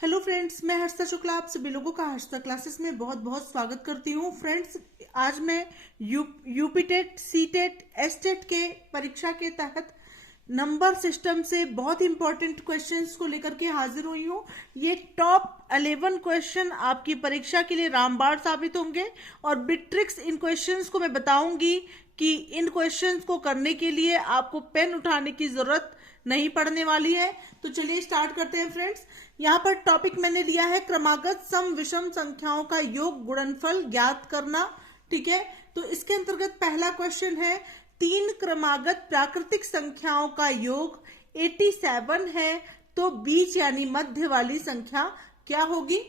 Hello friends, मैं हर्षिता शुक्ला आप सभी लोगों का हर्षिता क्लासेस में बहुत बहुत स्वागत करती हूँ। फ्रेंड्स, आज मैं यूपीटेट, सीटेट, एसटेट के परीक्षा के तहत नंबर सिस्टम से बहुत इंपॉर्टेंट क्वेश्चंस को लेकर के हाजिर हुई हूँ। ये टॉप 11 क्वेश्चन आपकी परीक्षा के लिए रामबाण साबित होंगे और बिट्रिक्स इन क्वेश्चंस को मैं बताऊंगी कि इन क्वेश्चंस को करने के लिए आपको पेन उठाने की जरूरत नहीं पड़ने वाली है। तो चलिए स्टार्ट करते हैं फ्रेंड्स। यहाँ पर टॉपिक मैंने लिया है क्रमागत सम विषम संख्याओं का योग गुणनफल ज्ञात करना। ठीक है, तो इसके अंतर्गत पहला क्वेश्चन है, तीन क्रमागत प्राकृतिक संख्याओं का योग 87 है तो बीच यानी मध्य वाली संख्या क्या होगी।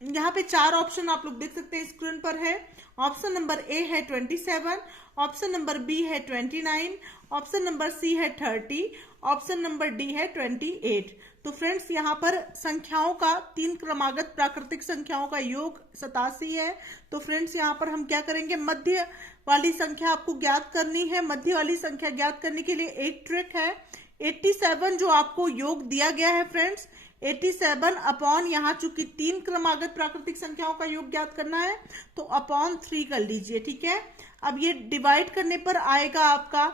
यहाँ पे चार ऑप्शन आप लोग देख सकते हैं स्क्रीन पर है। ऑप्शन नंबर ए है 27, ऑप्शन नंबर बी है 29, ऑप्शन नंबर सी है 30, ऑप्शन नंबर डी है 28। तो फ्रेंड्स, यहाँ पर संख्याओं का तीन क्रमागत प्राकृतिक संख्याओं का योग 87 है। तो फ्रेंड्स, यहाँ पर हम क्या करेंगे, मध्य वाली संख्या आपको ज्ञात करनी है। मध्य वाली संख्या ज्ञात करने के लिए एक ट्रिक है। 87 जो आपको योग दिया गया है फ्रेंड्स, 87 अपॉन, यहाँ चूंकि तीन क्रमागत प्राकृतिक संख्याओं का योग ज्ञात करना है तो अपॉन 3 कर लीजिए। ठीक है, अब ये डिवाइड करने पर आएगा आपका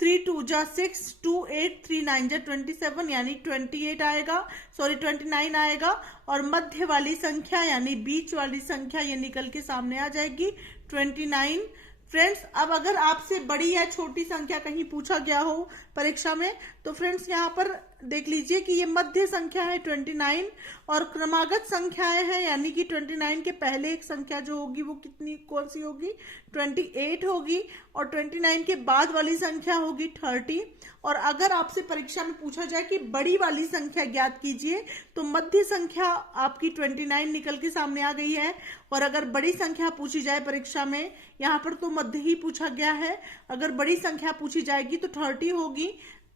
3 2 जा 6, 2 8, 3 9 जा 27 यानी 28 आएगा, सॉरी 29 आएगा। और मध्य वाली संख्या यानी बीच वाली संख्या ये निकल के सामने आ जाएगी 29। फ्रेंड्स, अब अगर आपसे बड़ी या छोटी संख्या कहीं पूछा गया हो परीक्षा में तो फ्रेंड्स यहाँ पर देख लीजिए कि ये मध्य संख्या है 29 और क्रमागत संख्याएं हैं यानी कि 29 के पहले एक संख्या जो होगी वो कितनी, कौन सी होगी, 28 होगी और 29 के बाद वाली संख्या होगी 30। और अगर आपसे परीक्षा में पूछा जाए कि बड़ी वाली संख्या ज्ञात कीजिए तो मध्य संख्या आपकी 29 निकल के सामने आ गई है। और अगर बड़ी संख्या पूछी जाए परीक्षा में, यहाँ पर तो मध्य ही पूछा गया है, अगर बड़ी संख्या पूछी जाएगी तो 30 होगी,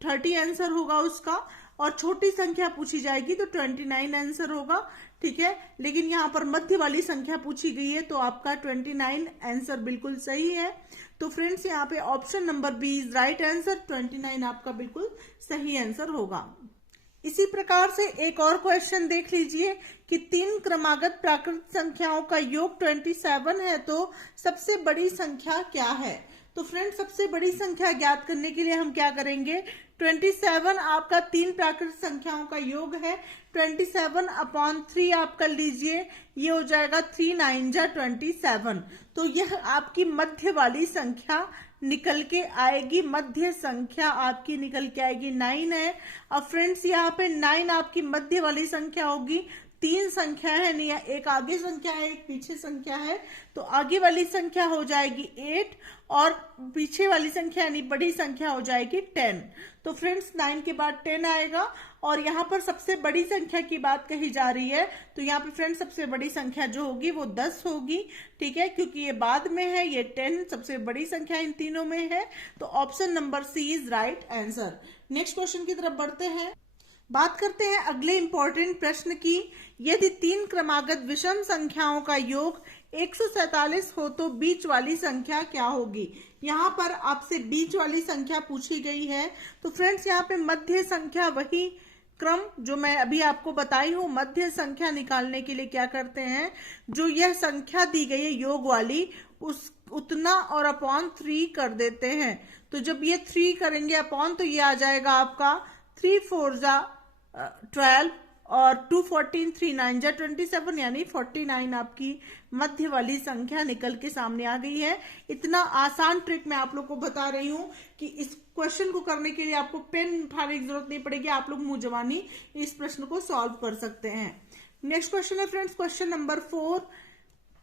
30 आंसर होगा उसका। और छोटी संख्या पूछी जाएगी तो 29 आंसर होगा। ठीक है, लेकिन यहाँ पर मध्य वाली संख्या पूछी गई है तो आपका 29 आंसर बिल्कुल सही है। तो फ्रेंड्स, यहाँ पे option number B is right answer, 29 आपका बिल्कुल सही आंसर होगा। इसी प्रकार से एक और क्वेश्चन देख लीजिए कि तीन क्रमागत प्राकृतिक संख्याओं का योग 27 है तो सबसे बड़ी संख्या क्या है। तो फ्रेंड्स, सबसे बड़ी संख्या ज्ञात करने के लिए हम क्या करेंगे, 27 आपका तीन प्राकृतिक संख्याओं का योग है, 27 अपॉन 3 आप कर लीजिए, ये हो जाएगा 3 9 जा 27। तो यह आपकी मध्य वाली संख्या निकल के आएगी, मध्य संख्या आपकी निकल के आएगी 9 है। अब फ्रेंड्स, यहाँ पे 9 आपकी मध्य वाली संख्या होगी, तीन संख्या है नहीं, एक आगे संख्या है एक पीछे संख्या है, तो आगे वाली संख्या हो जाएगी 8 और पीछे वाली संख्या यानी बड़ी संख्या हो जाएगी 10। तो फ्रेंड्स, 9 के बाद 10 आएगा और यहाँ पर सबसे बड़ी संख्या की बात कही जा रही है तो यहाँ पे फ्रेंड्स सबसे बड़ी संख्या जो होगी वो 10 होगी। ठीक है, क्योंकि ये बाद में है, ये 10 सबसे बड़ी संख्या इन तीनों में है। तो option number C is right answer. Next question की तरफ बढ़ते हैं। बात करते हैं अगले इंपॉर्टेंट प्रश्न की, यदि तीन क्रमागत विषम संख्याओं का योग 147 हो तो बीच वाली संख्या क्या होगी। यहाँ पर आपसे बीच वाली संख्या पूछी गई है। तो फ्रेंड्स, यहाँ पे मध्य संख्या वही क्रम जो मैं अभी आपको बताई हूँ, मध्य संख्या निकालने के लिए क्या करते हैं, जो यह संख्या दी गई है योग वाली उस उतना और अपॉन 3 कर देते हैं। तो जब ये 3 करेंगे अपॉन तो ये आ जाएगा आपका 3 4 जा 12 और 2 14, 3 9 जा 27 यानी 49 आपकी मध्य वाली संख्या निकल के सामने आ गई है। इतना आसान ट्रिक मैं आप लोग को बता रही हूँ कि इस क्वेश्चन को करने के लिए आपको पेन उठाने की जरूरत नहीं पड़ेगी, आप लोग मुंह जबानी इस प्रश्न को सॉल्व कर सकते हैं। नेक्स्ट क्वेश्चन है फ्रेंड्स, क्वेश्चन नंबर 4,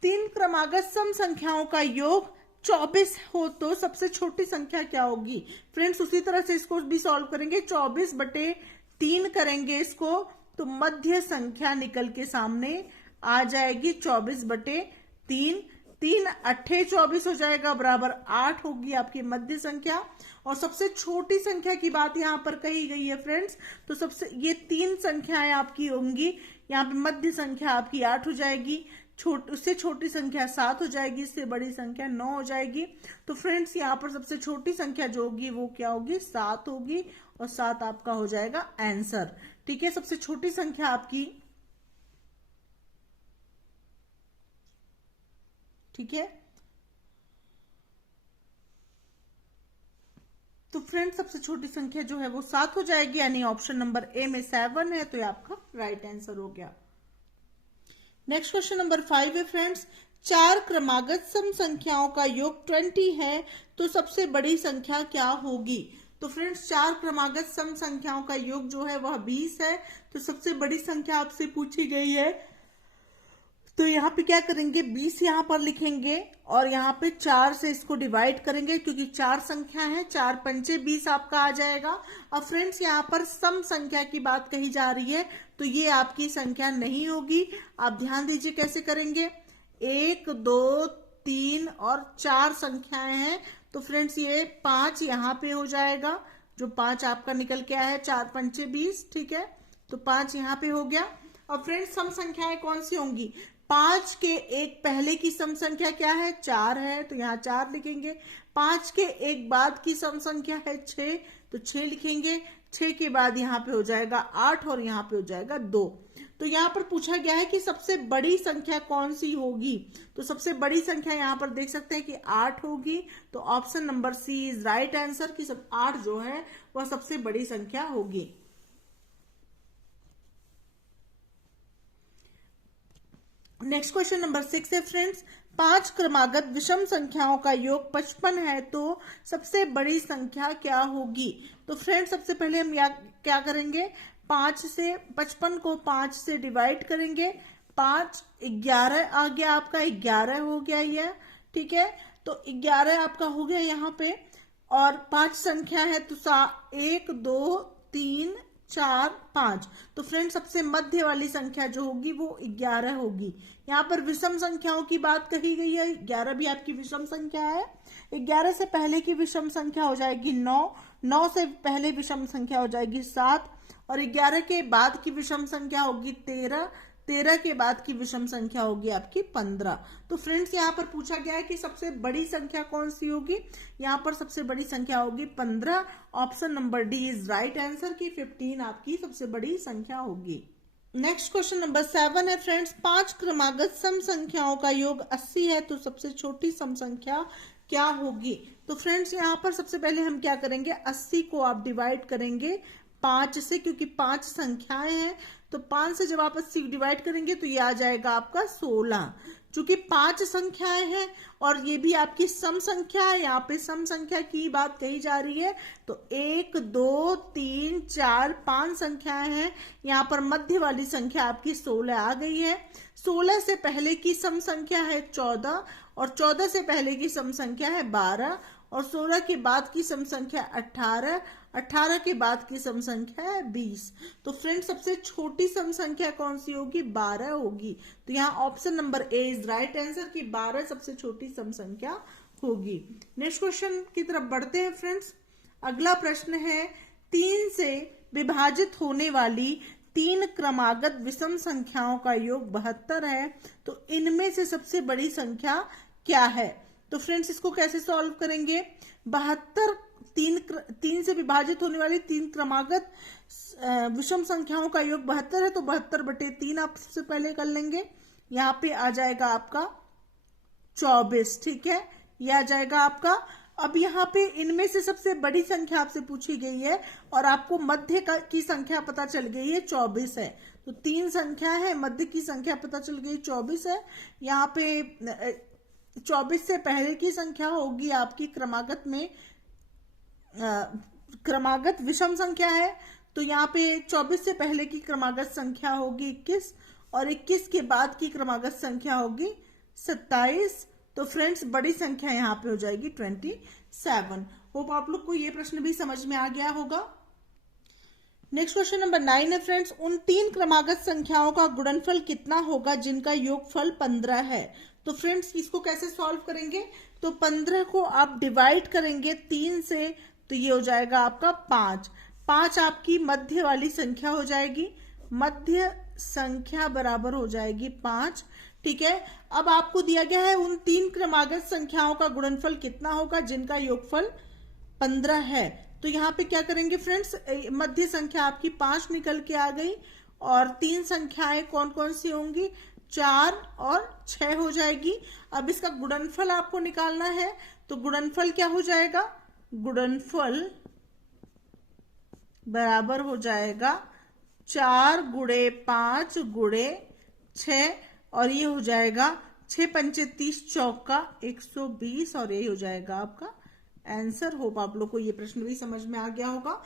तीन क्रमागत सम संख्याओं का योग 24 हो तो सबसे छोटी संख्या क्या होगी। फ्रेंड्स, उसी तरह से इसको भी सॉल्व करेंगे, 24/3 करेंगे इसको तो मध्य संख्या निकल के सामने आ जाएगी 24/3, 3 8 24 हो जाएगा बराबर 8 होगी आपकी मध्य संख्या। और सबसे छोटी संख्या की बात यहाँ पर कही गई है फ्रेंड्स, तो सबसे ये तीन संख्याएं आपकी होंगी, यहाँ पे मध्य संख्या आपकी 8 हो जाएगी, उससे छोटी संख्या 7 हो जाएगी, इससे बड़ी संख्या 9 हो जाएगी। तो फ्रेंड्स, यहाँ पर सबसे छोटी संख्या जो होगी वो क्या होगी, 7 होगी और 7 आपका हो जाएगा आंसर। ठीक है, सबसे छोटी संख्या आपकी, ठीक है। तो फ्रेंड्स सबसे छोटी संख्या जो है वो 7 हो जाएगी, यानी ऑप्शन नंबर ए में 7 है, तो ये आपका राइट आंसर हो गया। नेक्स्ट क्वेश्चन नंबर 5 है फ्रेंड्स, 4 क्रमागत सम संख्याओं का योग 20 है, तो सबसे बड़ी संख्या क्या होगी। तो फ्रेंड्स 4 क्रमागत सम संख्याओं का योग जो है वह 20 है, तो सबसे बड़ी संख्या आपसे पूछी गई है। तो यहाँ पे क्या करेंगे, 20 यहाँ पर लिखेंगे और यहाँ पे 4 से इसको डिवाइड करेंगे, क्योंकि 4 संख्या है, 4 पंचे 20 आपका आ जाएगा। अब फ्रेंड्स यहाँ पर सम संख्या की बात कही जा रही है, तो ये आपकी संख्या नहीं होगी। आप ध्यान दीजिए कैसे करेंगे, 1 2 3 और 4 संख्याएं हैं, तो फ्रेंड्स ये 5 यहाँ पे हो जाएगा, जो 5 आपका निकल के आया है, 4 पंचे 20, ठीक है, तो 5 यहाँ पे हो गया। अब फ्रेंड्स सम संख्याएं कौन सी होंगी, 5 के एक पहले की सम संख्या क्या है, 4 है, तो यहाँ 4 लिखेंगे। 5 के एक बाद की सम संख्या है 6, तो 6 लिखेंगे। 6 के बाद यहाँ पे हो जाएगा 8 और यहाँ पे हो जाएगा 2। तो यहाँ पर पूछा गया है कि सबसे बड़ी संख्या कौन सी होगी, तो सबसे बड़ी संख्या यहाँ पर देख सकते हैं कि 8 होगी, तो option number C is right answer, कि 8 जो है वह सबसे बड़ी संख्या होगी। नेक्स्ट क्वेश्चन नंबर 6 है फ्रेंड्स, 5 क्रमागत विषम संख्याओं का योग 55 है, तो सबसे बड़ी संख्या क्या होगी। तो फ्रेंड्स सबसे पहले हम क्या करेंगे, 5 से 55 को 5 से डिवाइड करेंगे, 5 11 आ गया आपका, 11 हो गया ये, ठीक है, तो 11 आपका हो गया यहाँ पे, और 5 संख्या है तो 1 2 3 4 5, तो फ्रेंड सबसे मध्य वाली संख्या जो होगी वो 11 होगी। यहाँ पर विषम संख्याओं की बात कही गई है, 11 भी आपकी विषम संख्या है। 11 से पहले की विषम संख्या हो जाएगी 9, 9 से पहले विषम संख्या हो जाएगी 7, और 11 के बाद की विषम संख्या होगी 13, 13 के बाद की विषम संख्या होगी आपकी 15। तो फ्रेंड्स यहाँ पर पूछा गया है कि सबसे बड़ी संख्या कौन सी होगी, यहाँ पर सबसे बड़ी संख्या होगी 15। Option number D is right answer, की 15 आपकी सबसे बड़ी संख्या होगी। नेक्स्ट क्वेश्चन नंबर 7 है फ्रेंड्स, 5 क्रमागत सम संख्याओं का योग 80 है, तो सबसे छोटी सम संख्या क्या होगी। तो फ्रेंड्स यहाँ पर सबसे पहले हम क्या करेंगे, 80 को आप डिवाइड करेंगे 5 से, क्योंकि 5 संख्याएं हैं, तो 5 से जब आप 80 डिवाइड करेंगे तो ये आ जाएगा आपका 16। चूंकि 5 संख्याएं हैं और ये भी आपकी सम संख्या है, यहाँ पे सम संख्या की बात कही जा रही है, तो 1 2 3 4 5 संख्याएं हैं, यहाँ पर मध्य वाली संख्या आपकी 16 आ गई है। 16 से पहले की सम संख्या है 14, और 14 से पहले की सम संख्या है 12, और 16 के बाद की सम संख्या 18, 18 के बाद की सम संख्या है 20। तो फ्रेंड सबसे छोटी सम संख्या कौन सी होगी, 12 होगी। तो यहाँ option number A is right answer, की 12 सबसे छोटी सम संख्या होगी। नेक्स्ट क्वेश्चन की तरफ बढ़ते हैं फ्रेंड्स। अगला प्रश्न है, 3 से विभाजित होने वाली 3 क्रमागत विषम संख्याओं का योग 72 है, तो इनमें से सबसे बड़ी संख्या क्या है। तो फ्रेंड्स इसको कैसे सॉल्व करेंगे, 72 3 से विभाजित होने वाली 3 क्रमागत विषम संख्याओं का योग 72 है, तो 72/3 आप सबसे पहले कर लेंगे। यहाँ पे आ जाएगा आपका 24, ठीक है, यह आ जाएगा आपका। अब यहाँ पे इनमें से सबसे बड़ी संख्या आपसे पूछी गई है और आपको मध्य की संख्या पता चल गई है 24 है, तो 3 संख्या है, मध्य की संख्या पता चल गई 24 है। यहाँ पे 24 से पहले की संख्या होगी आपकी क्रमागत में, क्रमागत विषम संख्या है, तो यहाँ पे 24 से पहले की क्रमागत संख्या होगी 21, और 21 के बाद की क्रमागत संख्या होगी 27। तो फ्रेंड्स बड़ी संख्या यहाँ पे हो जाएगी 27। होप आप लोग को ये प्रश्न भी समझ में आ गया होगा। नेक्स्ट क्वेश्चन नंबर 9 है फ्रेंड्स, उन 3 क्रमागत संख्याओं का गुणनफल कितना होगा जिनका योगफल 15 है। तो फ्रेंड्स इसको कैसे सॉल्व करेंगे, तो 15 को आप डिवाइड करेंगे 3 से, तो ये हो जाएगा आपका 5। 5 आपकी मध्य वाली संख्या हो जाएगी, मध्य संख्या बराबर हो जाएगी 5, ठीक है। अब आपको दिया गया है उन 3 क्रमागत संख्याओं का गुणनफल कितना होगा जिनका योगफल 15 है, तो यहाँ पे क्या करेंगे फ्रेंड्स, मध्य संख्या आपकी 5 निकल के आ गई और 3 संख्याएं कौन कौन सी होंगी, 4 और 6 हो जाएगी। अब इसका गुणनफल आपको निकालना है, तो गुणनफल क्या हो जाएगा, गुणनफल बराबर हो जाएगा 4 गुणे 5 गुणे 6 और ये हो जाएगा 6 पंचे 30 चौका 120 और ये हो जाएगा आपका आंसर। होप आप लोग को ये प्रश्न भी समझ में आ गया होगा।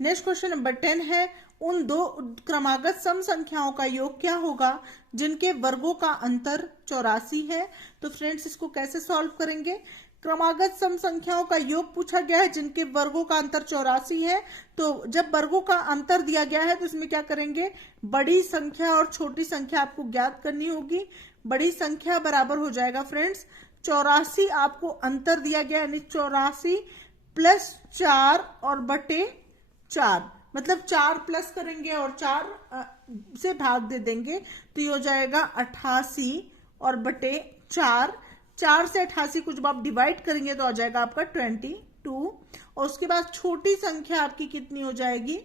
नेक्स्ट क्वेश्चन नंबर 10 है, उन दो क्रमागत सम संख्याओं का योग क्या होगा जिनके वर्गों का अंतर 84 है। तो फ्रेंड्स इसको कैसे सॉल्व करेंगे, क्रमागत सम संख्याओं का योग पूछा गया है जिनके वर्गों का अंतर 84 है। तो जब वर्गों का अंतर दिया गया है तो इसमें क्या करेंगे, बड़ी संख्या और छोटी संख्या आपको ज्ञात करनी होगी। बड़ी संख्या बराबर हो जाएगा फ्रेंड्स 84, आपको अंतर दिया गया यानी 84 प्लस 4 और बटे 4, मतलब 4 प्लस करेंगे और 4 से भाग दे देंगे तो ये हो जाएगा 88 और बटे 4। 4 से 88 को जब आप डिवाइड करेंगे तो आ जाएगा आपका 22 और उसके बाद छोटी संख्या आपकी कितनी हो जाएगी,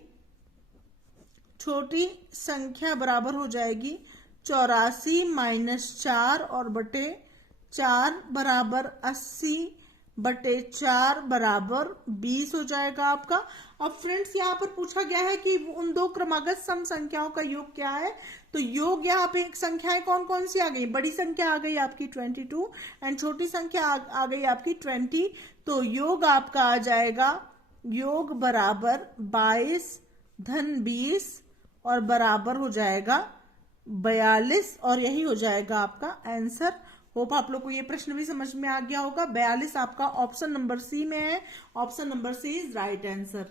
छोटी संख्या बराबर हो जाएगी 84 माइनस 4 और बटे 4 बराबर 80 बटे 4 बराबर 20 हो जाएगा आपका। अब फ्रेंड्स यहाँ पर पूछा गया है कि उन दो क्रमागत सम संख्याओं का योग क्या है। तो योग यहाँ पे संख्याएं कौन कौन सी आ गई, बड़ी संख्या आ गई आपकी 22 एंड छोटी संख्या आ गई आपकी 20। तो योग आपका आ जाएगा, योग बराबर 22 धन 20 और बराबर हो जाएगा 42 और यही हो जाएगा आपका आंसर। होप आप लोग को ये प्रश्न भी समझ में आ गया होगा। 42 आपका ऑप्शन नंबर सी में है, option number C is right answer.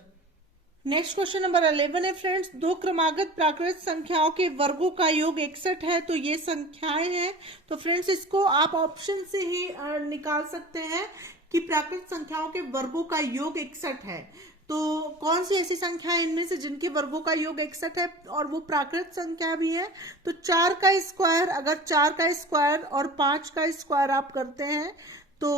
Next question number 11 है फ्रेंड्स, दो क्रमागत प्राकृत संख्याओं के वर्गों का योग 61 है। तो ये संख्याएं हैं, तो फ्रेंड्स इसको आप ऑप्शन से ही निकाल सकते हैं कि प्राकृत संख्याओं के वर्गों का योग 61 है। तो कौन सी ऐसी संख्या है इनमें से जिनके वर्गों का योग 61 है और वो प्राकृत संख्या भी है। तो 4 का स्क्वायर, अगर 4 का स्क्वायर और 5 का स्क्वायर आप करते हैं तो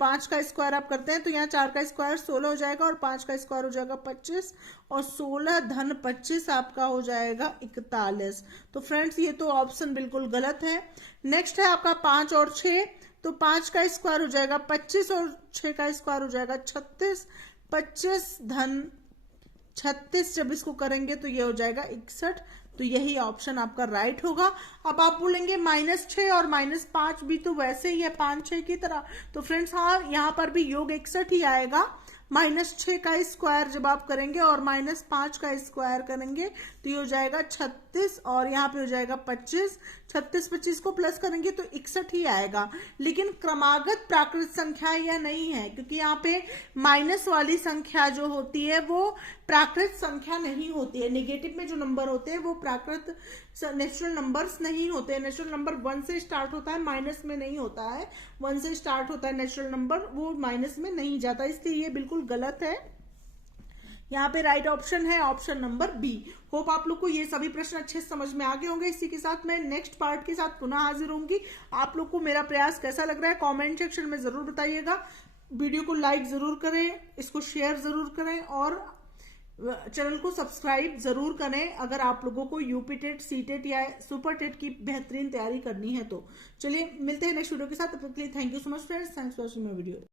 5 का स्क्वायर आप करते हैं तो यहाँ 4 का स्क्वायर 16 हो जाएगा और 5 का स्क्वायर हो जाएगा 25 और 16 धन 25 आपका हो जाएगा 41। तो फ्रेंड्स ये तो ऑप्शन बिल्कुल गलत है। नेक्स्ट है आपका 5 और 6, तो 5 का स्क्वायर हो जाएगा 25 और 6 का स्क्वायर हो जाएगा 36, 25 धन 36 जब इसको करेंगे तो ये हो जाएगा 61। तो यही ऑप्शन आपका राइट होगा। अब आप बोलेंगे -6 और -5 भी तो वैसे ही है 5 6 की तरह। तो फ्रेंड्स हाँ, यहाँ पर भी योग 61 ही आएगा। -6 का स्क्वायर जब आप करेंगे और -5 का स्क्वायर करेंगे तो ये हो जाएगा 36 और यहाँ पे हो जाएगा 25। 36 25 को प्लस करेंगे तो 61 ही आएगा। लेकिन क्रमागत प्राकृत संख्या यह नहीं है, क्योंकि यहाँ पे माइनस वाली संख्या जो होती है वो प्राकृत संख्या नहीं होती है। नेगेटिव में जो नंबर होते हैं वो प्राकृत नेचुरल नंबर्स नहीं होते हैं। नेचुरल नंबर 1 से स्टार्ट होता है, माइनस में नहीं होता है। 1 से स्टार्ट होता है नेचुरल नंबर, वो माइनस में नहीं जाता, इसलिए ये बिल्कुल गलत है। यहाँ पे राइट ऑप्शन है ऑप्शन नंबर बी। होप आप लोग को ये सभी प्रश्न अच्छे से समझ में आ गए होंगे। इसी के साथ मैं नेक्स्ट पार्ट के साथ पुनः हाजिर होंगी। आप लोग को मेरा प्रयास कैसा लग रहा है कमेंट सेक्शन में जरूर बताइएगा। वीडियो को लाइक जरूर करें, इसको शेयर जरूर करें और चैनल को सब्सक्राइब जरूर करें अगर आप लोगों को यूपी टेट, सी टेट या सुपर टेट की बेहतरीन तैयारी करनी है तो। चलिए मिलते हैं नेक्स्ट वीडियो के साथ, तब तक के लिए thank you so much friends, thanks for watching my video.